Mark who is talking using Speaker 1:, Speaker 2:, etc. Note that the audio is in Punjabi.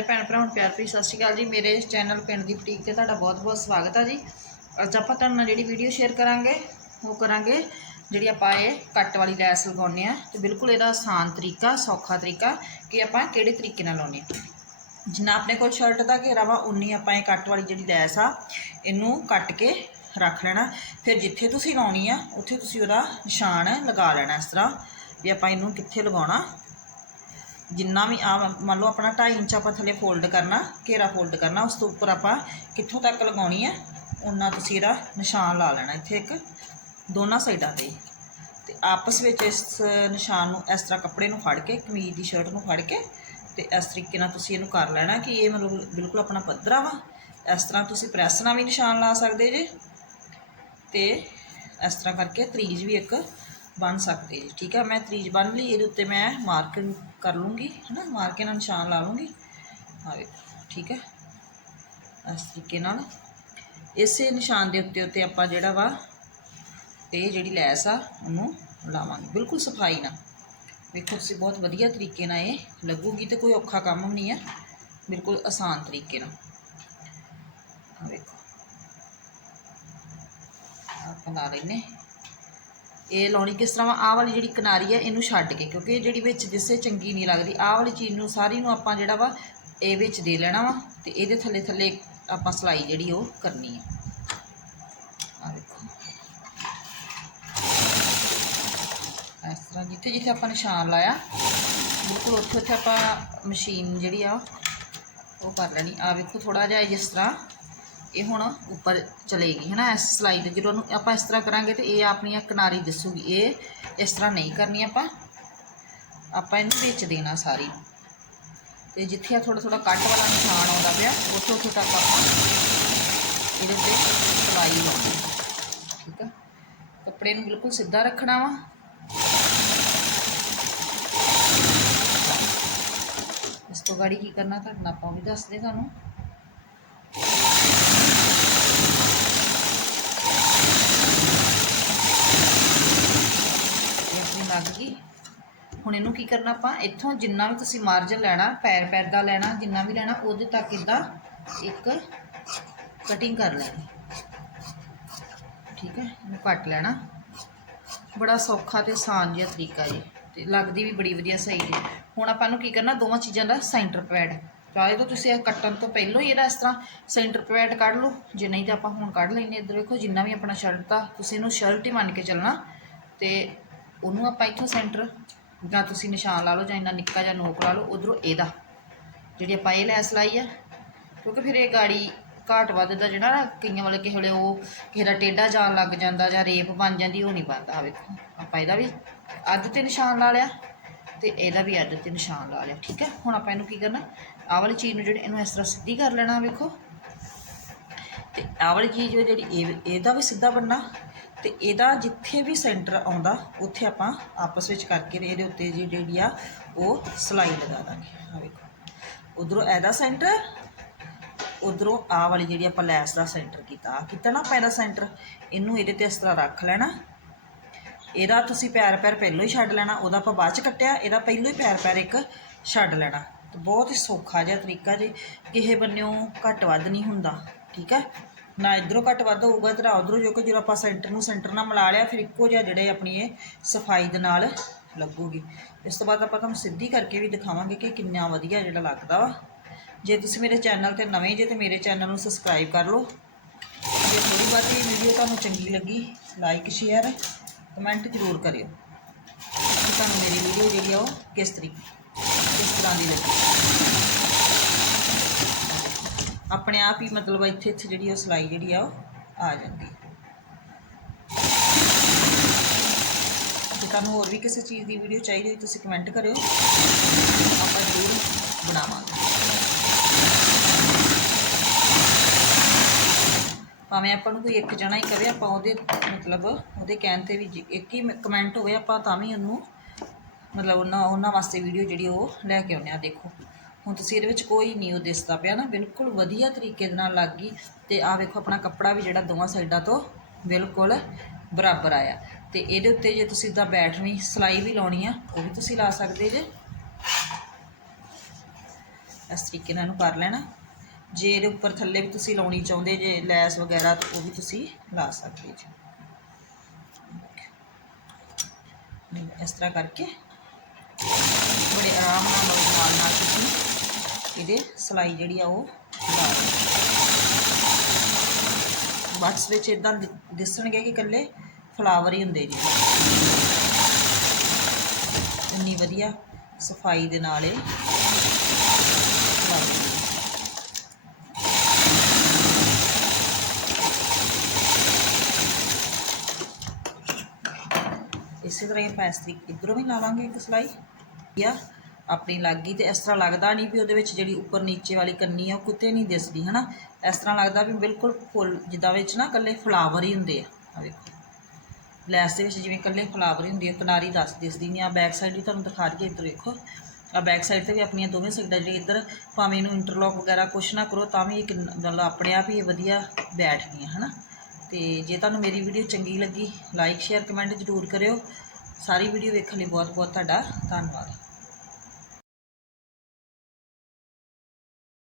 Speaker 1: ਸਾਰੇ ਭੈਣ ਭਰਾਵਾਂ ਨੂੰ ਪਿਆਰ ਭਰੀ ਸਤਿ ਸ਼੍ਰੀ ਅਕਾਲ ਜੀ। ਮੇਰੇ ਇਸ ਚੈਨਲ ਪਿੰਡ ਦੀ ਬੁਟੀਕ ਤੇ ਤੁਹਾਡਾ ਬਹੁਤ-ਬਹੁਤ ਸਵਾਗਤ ਹੈ ਜੀ। ਅੱਜ ਆਪਾਂ ਤੁਹਾਡੇ ਨਾਲ ਜਿਹੜੀ ਵੀਡੀਓ ਸ਼ੇਅਰ ਕਰਾਂਗੇ, ਉਹ ਕਰਾਂਗੇ ਜਿਹੜੀ ਆਪਾਂ ਇਹ ਕੱਟ ਵਾਲੀ ਲੈਸ ਲਗਾਉਣੀ ਆ ਤੇ ਬਿਲਕੁਲ ਇਹਦਾ ਆਸਾਨ ਤਰੀਕਾ, ਸੌਖਾ ਤਰੀਕਾ ਕਿ ਆਪਾਂ ਕਿਹੜੇ ਤਰੀਕੇ ਨਾਲ ਲਾਉਣੀ ਆ। ਜਿੰਨਾ ਆਪਣੇ ਕੋਲ ਸ਼ਰਟ ਦਾ ਘੇਰਾ ਵਾ ਉਨੀ ਆਪਾਂ ਇਹ ਕੱਟ ਵਾਲੀ ਜਿਹੜੀ ਲੈਸ ਆ, ਇਹਨੂੰ ਕੱਟ ਕੇ ਰੱਖ ਲੈਣਾ। ਫਿਰ ਜਿੱਥੇ ਤੁਸੀਂ ਲਾਉਣੀ ਆ, ਉੱਥੇ ਤੁਸੀਂ ਉਹਦਾ ਨਿਸ਼ਾਨ ਲਗਾ ਲੈਣਾ ਇਸ ਤਰ੍ਹਾਂ ਵੀ ਆਪਾਂ ਇਹਨੂੰ ਕਿੱਥੇ ਲਗਾਉਣਾ ਜਿੰਨਾ ਵੀ ਆ ਮੰਨ ਲਓ ਆਪਣਾ 2.5 ਇੰਚ ਆਪਾਂ ਥੱਲੇ ਫੋਲਡ ਕਰਨਾ, ਘੇਰਾ ਫੋਲਡ ਕਰਨਾ, ਉਸ ਤੋਂ ਉੱਪਰ ਆਪਾਂ ਕਿੱਥੋਂ ਤੱਕ ਲਗਾਉਣੀ ਹੈ ਉਹਨਾਂ ਤੁਸੀਂ ਇਹਦਾ ਨਿਸ਼ਾਨ ਲਾ ਲੈਣਾ ਇੱਥੇ ਇੱਕ, ਦੋਨਾਂ ਸਾਈਡਾਂ ਤੇ। ਤੇ ਆਪਸ ਵਿੱਚ ਇਸ ਨਿਸ਼ਾਨ ਨੂੰ ਇਸ ਤਰ੍ਹਾਂ ਕੱਪੜੇ ਨੂੰ ਫੜ ਕੇ, ਕਮੀਜ਼ ਦੀ ਸ਼ਰਟ ਨੂੰ ਫੜ ਕੇ, ਤੇ ਇਸ ਤਰੀਕੇ ਨਾਲ ਤੁਸੀਂ ਇਹਨੂੰ ਕਰ ਲੈਣਾ ਕਿ ਇਹ ਮਤਲਬ ਬਿਲਕੁਲ ਆਪਣਾ ਪੱਧਰਾ ਵਾ। ਇਸ ਤਰ੍ਹਾਂ ਤੁਸੀਂ ਪ੍ਰੈਸ ਨਾਲ ਵੀ ਨਿਸ਼ਾਨ ਲਾ ਸਕਦੇ ਜੇ। ਤੇ ਇਸ ਤਰ੍ਹਾਂ ਕਰਕੇ ਤਰੀਜ ਵੀ ਇੱਕ ਬਣ ਸਕਦੇ ਜੀ ਠੀਕ ਹੈ ਮੈਂ ਤਰੀਜ ਬਣ ਲਈ ਇਹਦੇ ਉੱਤੇ ਮੈਂ ਮਾਰਕਿੰਗ ਕਰ ਲੂੰਗੀ ਹੈ ਨਾ ਮਾਰਕਿੰਗ ਨਾਲ ਨਿਸ਼ਾਨ ਲਾ ਲੂੰਗੀ ਆ ਵੇਖੋ ਠੀਕ ਹੈ ਇਸ ਤਰੀਕੇ ਨਾਲ ਇਸੇ ਨਿਸ਼ਾਨ ਦੇ ਉੱਤੇ ਉੱਤੇ ਆਪਾਂ ਜਿਹੜਾ ਵਾ ਇਹ ਜਿਹੜੀ ਲੈਸ ਆ ਉਹਨੂੰ ਲਾਵਾਂਗੇ ਬਿਲਕੁਲ ਸਫ਼ਾਈ ਨਾਲ ਵੇਖੋ ਤੁਸੀਂ ਬਹੁਤ ਵਧੀਆ ਤਰੀਕੇ ਨਾਲ ਇਹ ਲੱਗੂਗੀ ਤੇ ਕੋਈ ਔਖਾ ਕੰਮ ਨਹੀਂ ਹੈ ਬਿਲਕੁਲ ਆਸਾਨ ਤਰੀਕੇ ਨਾਲ ਆ ਵੇਖੋ ਆਪਾਂ ਲਾ ਲੈਨੇ ਇਹ ਲਾਉਣੀ, ਕਿਸ ਤਰ੍ਹਾਂ ਆਹ ਵਾਲੀ ਜਿਹੜੀ ਕਿਨਾਰੀ ਹੈ, ਇਹਨੂੰ ਛੱਡ ਕੇ, ਕਿਉਂਕਿ ਇਹ ਜਿਹੜੀ ਵਿੱਚ ਦਿਸੇ ਚੰਗੀ ਨਹੀਂ ਲੱਗਦੀ। ਆਹ ਵਾਲੀ ਚੀਜ਼ ਨੂੰ ਸਾਰੀ ਨੂੰ ਆਪਾਂ ਜਿਹੜਾ ਵਾ, ਇਹ ਵਿੱਚ ਦੇ ਲੈਣਾ ਵਾ, ਤੇ ਇਹਦੇ ਥੱਲੇ ਥੱਲੇ ਆਪਾਂ ਸਲਾਈ ਜਿਹੜੀ ਉਹ ਕਰਨੀ ਹੈ। ਆ ਵੇਖੋ ਇਸ ਤਰ੍ਹਾਂ ਜਿੱਥੇ ਜਿੱਥੇ ਆਪਾਂ ਨਿਸ਼ਾਨ ਲਾਇਆ, ਬਿਲਕੁਲ ਉੱਥੇ ਉੱਥੇ ਆਪਾਂ ਮਸ਼ੀਨ ਜਿਹੜੀ ਆ, ਉਹ ਕਰ ਲੈਣੀ। ਆ ਵੇਖੋ ਥੋੜਾ ਜਿਹਾ ਜਿਸ ਤਰ੍ਹਾਂ ਇਹ ਹੁਣ ਉੱਪਰ ਚਲੇਗੀ ਹੈ ਨਾ ਇਸ ਸਲਾਈ ਤੇ। ਜਦੋਂ ਉਹਨੂੰ ਆਪਾਂ ਇਸ ਤਰ੍ਹਾਂ ਕਰਾਂਗੇ ਤੇ ਇਹ ਆਪਣੀਆਂ ਕਿਨਾਰੀ ਦਿਸੂਗੀ। ਇਹ ਇਸ ਤਰ੍ਹਾਂ ਨਹੀਂ ਕਰਨੀ ਆਪਾਂ। ਆਪਾਂ ਇਹਨੂੰ ਵਿੱਚ ਦੇਣਾ ਸਾਰੀ। ਤੇ ਜਿੱਥੇ ਆ ਥੋੜਾ ਥੋੜਾ ਕੱਟ ਵਾਲਾ ਨਿਸ਼ਾਨ ਆਉਂਦਾ ਪਿਆ, ਉੱਥੋਂ ਉੱਥੇ ਤੱਕ ਆਪਾਂ ਇਹਦੇ ਤੇ ਸਲਾਈ ਲਾਉਣੀ ਠੀਕ ਆ? ਕੱਪੜੇ ਨੂੰ ਬਿਲਕੁਲ ਸਿੱਧਾ ਰੱਖਣਾ ਵਾ। ਇਸ ਤੋਂ ਗਾੜੀ ਕੀ ਕਰਨਾ? ਤੁਹਾਡੇ ਨਾਲ ਆਪਾਂ ਵੀ ਦੱਸਦੇ ਤੁਹਾਨੂੰ ਇਹ ਆਪਣੀ ਲੱਗ ਗਈ ਹੁਣ ਇਹਨੂੰ ਕੀ ਕਰਨਾ ਆਪਾਂ? ਇੱਥੋਂ ਜਿੰਨਾ ਵੀ ਤੁਸੀਂ ਮਾਰਜਨ ਲੈਣਾ, ਪੈਰ ਪੈਰ ਦਾ ਲੈਣਾ, ਜਿੰਨਾ ਵੀ ਲੈਣਾ, ਉਹਦੇ ਤੱਕ ਇਦਾਂ ਇੱਕ ਕਟਿੰਗ ਕਰ ਲੈਣੀ। ਠੀਕ ਹੈ? ਇਹਨੂੰ ਕੱਟ ਲੈਣਾ। ਬੜਾ ਸੌਖਾ ਤੇ ਆਸਾਨ ਜਿਹਾ ਤਰੀਕਾ ਜੀ। ਤੇ ਲੱਗਦੀ ਵੀ ਬੜੀ ਵਧੀਆ ਸਹੀ ਜੀ। ਹੁਣ ਆਪਾਂ ਨੂੰ ਕੀ ਕਰਨਾ? ਦੋਵਾਂ ਚੀਜ਼ਾਂ ਦਾ ਸੈਂਟਰ ਪੈਡ ਚਾਹੇ ਤਾਂ ਤੁਸੀਂ ਇਹ ਕੱਟਣ ਤੋਂ ਪਹਿਲਾਂ ਹੀ ਇਹਦਾ ਇਸ ਤਰ੍ਹਾਂ ਸੈਂਟਰ ਪੈਡ ਕੱਢ ਲਓ। ਜੇ ਨਹੀਂ ਤਾਂ ਆਪਾਂ ਹੁਣ ਕੱਢ ਲੈਨੇ ਇੱਧਰ ਵੇਖੋ, ਜਿੰਨਾ ਵੀ ਆਪਣਾ ਸ਼ਰਟ ਆ, ਤੁਸੀਂ ਇਹਨੂੰ ਸ਼ਰਟ ਹੀ ਮੰਨ ਕੇ ਚੱਲਣਾ। ਤੇ ਉਹਨੂੰ ਆਪਾਂ ਇੱਥੋਂ ਸੈਂਟਰ ਜਾਂ ਤੁਸੀਂ ਨਿਸ਼ਾਨ ਲਾ ਲਓ ਜਾਂ ਇੰਨਾ ਨਿੱਕਾ ਜਿਹਾ ਨੋਕ ਲਾ ਲਓ, ਉਧਰੋਂ ਇਹਦਾ। ਜਿਹੜੀ ਆਪਾਂ ਇਹ ਲੈਸ ਲਾਈ ਆ, ਕਿਉਂਕਿ ਫਿਰ ਇਹ ਗਾੜੀ ਘਾਟ ਵੱਧ ਦਾ ਜਿਹੜਾ ਨਾ, ਕਈਆਂ ਵਾਲੇ ਕਿਸੇ ਵੇਲੇ ਉਹ ਕਿਸੇ ਦਾ ਟੇਢਾ ਜਾਣ ਲੱਗ ਜਾਂਦਾ ਜਾਂ ਰੇਪ ਬਣ ਜਾਂਦੀ, ਉਹ ਨਹੀਂ ਬਣਦਾ ਆ ਵੇਖੋ। ਆਪਾਂ ਇਹਦਾ ਵੀ ਅੱਧ ਤੇ ਨਿਸ਼ਾਨ ਲਾ ਲਿਆ ਤੇ ਇਹਦਾ ਵੀ ਅੱਧ ਤੇ ਨਿਸ਼ਾਨ ਲਾ ਲਿਆ, ਠੀਕ ਹੈ? ਹੁਣ ਆਪਾਂ ਇਹਨੂੰ ਕੀ ਕਰਨਾ? ਆਹ ਵਾਲੀ ਚੀਜ਼ ਨੂੰ ਜਿਹੜੀ ਇਹਨੂੰ ਇਸ ਤਰ੍ਹਾਂ ਸਿੱਧੀ ਕਰ ਲੈਣਾ ਵੇਖੋ। ਤੇ ਆਹ ਵਾਲੀ ਚੀਜ਼ ਜਿਹੜੀ ਇਹ, ਇਹਦਾ ਵੀ ਸਿੱਧਾ ਬਣਨਾ। ਤੇ ਇਹਦਾ ਜਿੱਥੇ ਵੀ ਸੈਂਟਰ ਆਉਂਦਾ, ਉੱਥੇ ਆਪਾਂ ਆਪਸ ਵਿੱਚ ਕਰਕੇ ਇਹਦੇ ਉੱਤੇ ਜੀ ਜਿਹੜੀ ਆ, ਉਹ ਸਲਾਈ ਲਗਾ ਦਾਂਗੇ। ਆ ਵੇਖੋ। ਉਧਰੋਂ ਇਹਦਾ ਸੈਂਟਰ, ਉਧਰੋਂ ਆਹ ਵਾਲੀ ਜਿਹੜੀ ਆਪਾਂ ਲੈਸ ਦਾ ਸੈਂਟਰ ਕੀਤਾ। ਆਹ ਕੀਤਾ ਨਾ ਪੈਦਾ ਸੈਂਟਰ, ਇਹਨੂੰ ਇਹਦੇ ਤੇ ਇਸ ਤਰ੍ਹਾਂ ਰੱਖ ਲੈਣਾ। ਇਹਦਾ ਤੁਸੀਂ ਪੈਰ ਪੈਰ ਪਹਿਲੋਂ ਹੀ ਛੱਡ ਲੈਣਾ, ਉਹਦਾ ਆਪਾਂ ਬਾਅਦ ਚ ਕੱਟਿਆ, ਇਹਦਾ ਪਹਿਲੋਂ ਹੀ ਪੈਰ ਪੈਰ ਇੱਕ ਛੱਡ ਲੈਣਾ। ਤੇ ਬਹੁਤ ਹੀ ਸੌਖਾ ਜਿਹਾ ਤਰੀਕਾ ਜੇ, ਕਿਸੇ ਬੰਨਿਓ ਘੱਟ ਵੱਧ ਨਹੀਂ ਹੁੰਦਾ, ਠੀਕ ਹੈ? ਨਾ ਇਧਰੋਂ ਘੱਟ ਵੱਧ ਹੋਊਗਾ, ਤੇ ਨਾ ਉਧਰੋਂ ਜੋ ਕਿ ਜਦੋਂ ਆਪਾਂ ਸੈਂਟਰ ਨੂੰ ਸੈਂਟਰ ਨਾਲ ਮਿਲਾ ਲਿਆ, ਫਿਰ ਇੱਕੋ ਜਿਹਾ ਜਿਹੜੇ ਆਪਣੀ ਇਹ ਸਫ਼ਾਈ ਦੇ ਨਾਲ ਲੱਗੂਗੀ। ਇਸ ਤੋਂ ਬਾਅਦ ਆਪਾਂ ਤੁਹਾਨੂੰ ਸਿੱਧੀ ਕਰਕੇ ਵੀ ਦਿਖਾਵਾਂਗੇ ਕਿ ਕਿੰਨਾ ਵਧੀਆ ਜਿਹੜਾ ਲੱਗਦਾ ਵਾ। ਜੇ ਤੁਸੀਂ ਮੇਰੇ ਚੈਨਲ ਤੇ ਨਵੇਂ ਜੇ, ਤੇ ਮੇਰੇ ਚੈਨਲ ਨੂੰ ਸਬਸਕ੍ਰਾਈਬ ਕਰ ਲਓ। ਜੇ ਥੋੜੀ ਬਹੁਤੀ ਵੀਡੀਓ ਤੁਹਾਨੂੰ ਚੰਗੀ ਲੱਗੀ ਲਾਈਕ ਸ਼ੇਅਰ ਕਮੈਂਟ ਜ਼ਰੂਰ ਕਰਿਓ। ਤੁਹਾਨੂੰ ਮੇਰੀ ਵੀਡੀਓ ਜਿਹੜੀ ਆ ਉਹ ਕਿਸ ਤਰੀਕੇ ਕਿਸ ਤਰ੍ਹਾਂ ਦੀ ਲੱਗੀ। ਆਪਣੇ ਆਪ ਹੀ ਮਤਲਬ ਇੱਥੇ ਇੱਥੇ ਜਿਹੜੀ ਉਹ ਸਲਾਈ ਜਿਹੜੀ ਆ ਉਹ ਆ ਜਾਂਦੀ। ਹੈ ਜੇ ਤੁਹਾਨੂੰ ਹੋਰ ਵੀ ਕਿਸੇ ਚੀਜ਼ ਦੀ ਵੀਡੀਓ ਚਾਹੀਦੀ ਹੋਈ, ਤੁਸੀਂ ਕਮੈਂਟ ਕਰਿਓ। ਆਪਾਂ ਜ਼ਰੂਰ ਬਣਾਵਾਂਗੇ। ਭਾਵੇਂ ਆਪਾਂ ਨੂੰ ਕੋਈ ਇੱਕ ਜਣਾ ਹੀ ਕਵੇ, ਆਪਾਂ ਉਹਦੇ ਮਤਲਬ ਉਹਦੇ ਕਹਿਣ ਤੇ ਵੀ ਇੱਕ ਹੀ ਕਮੈਂਟ ਹੋਵੇ, ਆਪਾਂ ਤਾਂ ਵੀ ਉਹਨੂੰ ਮਤਲਬ ਉਹਨਾਂ ਉਹਨਾਂ ਵਾਸਤੇ ਵੀਡੀਓ ਜਿਹੜੀ ਉਹ ਲੈ ਕੇ ਆਉਂਦੇ ਆ ਦੇਖੋ। ਹੁਣ ਤੁਸੀਂ ਇਹਦੇ ਵਿੱਚ ਕੋਈ ਨਹੀਂ ਉਹ ਦਿਸਦਾ ਪਿਆ ਨਾ, ਬਿਲਕੁਲ ਵਧੀਆ ਤਰੀਕੇ ਦੇ ਨਾਲ ਲੱਗ ਗਈ ਤੇ ਆ ਵੇਖੋ ਆਪਣਾ ਕੱਪੜਾ ਵੀ ਜਿਹੜਾ ਦੋਵਾਂ ਸਾਈਡਾਂ ਤੋਂ ਬਿਲਕੁਲ ਬਰਾਬਰ ਆਇਆ। ਤੇ ਇਹਦੇ ਉੱਤੇ ਜੇ ਤੁਸੀਂ ਇਦਾਂ ਬੈਠਵੀਂ ਸਲਾਈ ਵੀ ਲਾਉਣੀ ਆ, ਉਹ ਵੀ ਤੁਸੀਂ ਲਾ ਸਕਦੇ ਜੇ। ਇਸ ਤਰੀਕੇ ਨਾਲ ਇਹਨੂੰ ਕਰ ਲੈਣਾ। ਜੇ ਇਹਦੇ ਉੱਪਰ ਥੱਲੇ ਵੀ ਤੁਸੀਂ ਲਾਉਣੀ ਚਾਹੁੰਦੇ ਜੇ, ਲੈਸ ਵਗੈਰਾ, ਤਾਂ ਉਹ ਵੀ ਤੁਸੀਂ ਲਾ ਸਕਦੇ ਜੀ। ਇਸ ਤਰ੍ਹਾਂ ਕਰਕੇ ਬੜੇ ਆਰਾਮ ਨਾਲ ਨਾਲ ਨਾਲ ਤੁਸੀਂ ਇਹਦੇ ਸਲਾਈ ਜਿਹੜੀ ਆ ਉਹ ਲਾ ਲਓ ਬਟਸ ਵਿੱਚ ਇਦਾਂ ਦਿਸਣਗੇ ਕਿ ਇਕੱਲੇ ਫਲਾਵਰ ਹੀ ਹੁੰਦੇ ਜੀ। ਇੰਨੀ ਵਧੀਆ ਸਫ਼ਾਈ ਦੇ ਨਾਲ ਇਹ ਇਸੇ ਤਰ੍ਹਾਂ ਹੀ ਆਪਾਂ ਇਸ ਤਰੀਕੇ, ਇੱਧਰੋਂ ਵੀ ਲਾਵਾਂਗੇ ਇੱਕ ਸਲਾਈ। ਆ, ਆਪਣੀ ਲੱਗ ਗਈ ਤੇ ਇਸ ਤਰ੍ਹਾਂ ਲੱਗਦਾ ਨਹੀਂ ਵੀ ਉਹਦੇ ਵਿੱਚ ਜਿਹੜੀ ਉੱਪਰ ਨੀਚੇ ਵਾਲੀ ਕੰਨੀ ਆ, ਉਹ ਕਿਤੇ ਨਹੀਂ ਦਿਸਦੀ, ਹਨਾ? ਇਸ ਤਰ੍ਹਾਂ ਲੱਗਦਾ ਵੀ ਬਿਲਕੁਲ ਫੁੱਲ, ਜਿੱਦਾਂ ਵਿੱਚ ਨਾ ਇਕੱਲੇ ਫਲਾਵਰ ਹੀ ਹੁੰਦੇ ਆ। ਆ ਵੇਖੋ। ਲੈਸ ਦੇ ਵਿੱਚ ਜਿਵੇਂ ਇਕੱਲੇ ਫਲਾਵਰ ਹੀ ਹੁੰਦੀ ਆ, ਕਿਨਾਰੀ ਦੱਸ ਦਿਸਦੀ ਨਹੀਂ ਆ। ਬੈਕ ਸਾਈਡ ਵੀ ਤੁਹਾਨੂੰ ਦਿਖਾ ਦਈਏ, ਇੱਧਰ ਵੇਖੋ। ਆ ਬੈਕ ਸਾਈਡ ਤੇ ਵੀ ਆਪਣੀਆਂ ਦੋਵੇਂ ਸਾਈਡਾਂ ਜਿਹੜੀ ਇੱਧਰ, ਭਾਵੇਂ ਇਹਨੂੰ ਇੰਟਰਲੌਕ ਵਗੈਰਾ ਕੁਛ ਨਾ ਕਰੋ, ਤਾਂ ਵੀ ਇਹ ਕਿੰਨ- ਮਤਲਬ ਆਪਣੇ ਆਪ ਹੀ ਇਹ ਵਧੀਆ ਬੈਠ ਗਈਆਂ ਹਨਾ? ਤੇ ਜੇ ਤੁਹਾਨੂੰ ਮੇਰੀ ਵੀਡੀਓ ਚੰਗੀ ਲੱਗੀ ਲਾਈਕ ਸ਼ੇਅਰ ਕਮੈਂਟ ਜ਼ਰੂਰ ਕਰਿਓ। ਸਾਰੀ ਵੀਡੀਓ ਵੇਖਣ ਲਈ ਬਹੁਤ ਬਹੁਤ ਤੁਹਾਡਾ ਧੰਨਵਾਦ।